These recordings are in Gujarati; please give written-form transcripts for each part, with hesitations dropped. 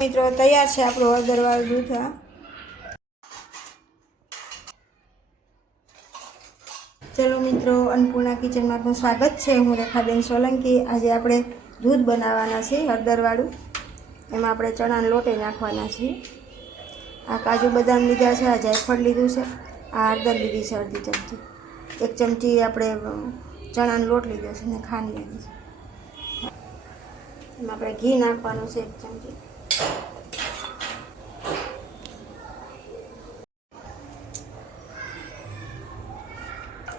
મિત્રો તૈયાર છે આપણું હળદરવાળું દૂધ। ચલો મિત્રો, અન્નપૂર્ણા કિચનમાં આપનું સ્વાગત છે। હું રેખાબેન સોલંકી। આજે આપણે દૂધ બનાવવાના છે હળદરવાળું। એમાં આપણે ચણાનો લોટ નાખવાના છે। આ કાજુ બદામ લીધા છે, આ જાયફળ લીધું છે, આ હળદર લીધી છે અડધી ચમચી, 1 ચમચી આપણે ચણાનો લોટ લીધો છે અને ખાંડ લીધી છે। એમાં આપણે ઘી નાખવાનું છે 1 ચમચી।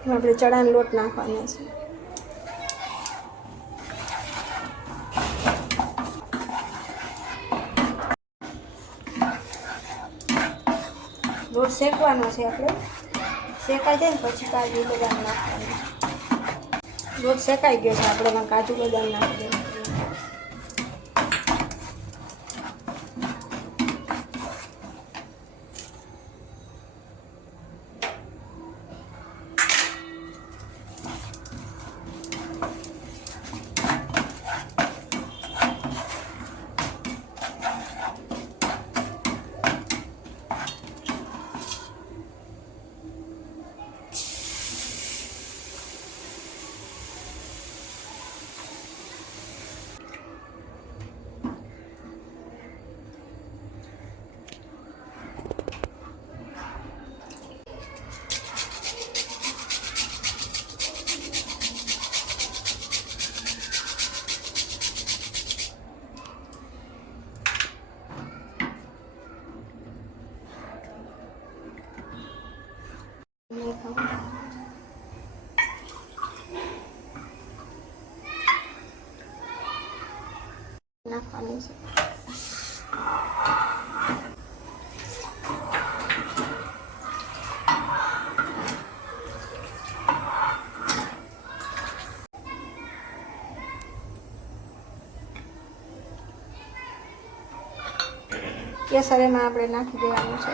આપણે ચણાનો લોટ નાખવાનો છે। લોટ શેકવાનો છે। આપણે શેકાઈ જાય ને પછી કાજુ બદામ નાખવાનું। લોટ શેકાઈ ગયો છે, આપણે એમાં કાજુ બદામ નાખી દઈએ। નાખવાનું છે। કેસર એમાં આપણે નાખી દેવાનું છે।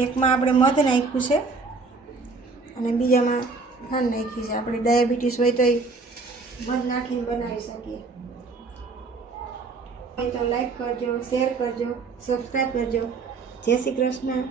એકમાં આપણે મધ નાખ્યું છે અને બીજામાં ખાંડ નાખી છે। આપણે ડાયાબિટીસ હોય તો મધ નાખીને બનાવી શકીએ। હોય તો લાઈક કરજો, શેર કરજો, સબસ્ક્રાઈબ કરજો। જય શ્રી કૃષ્ણ।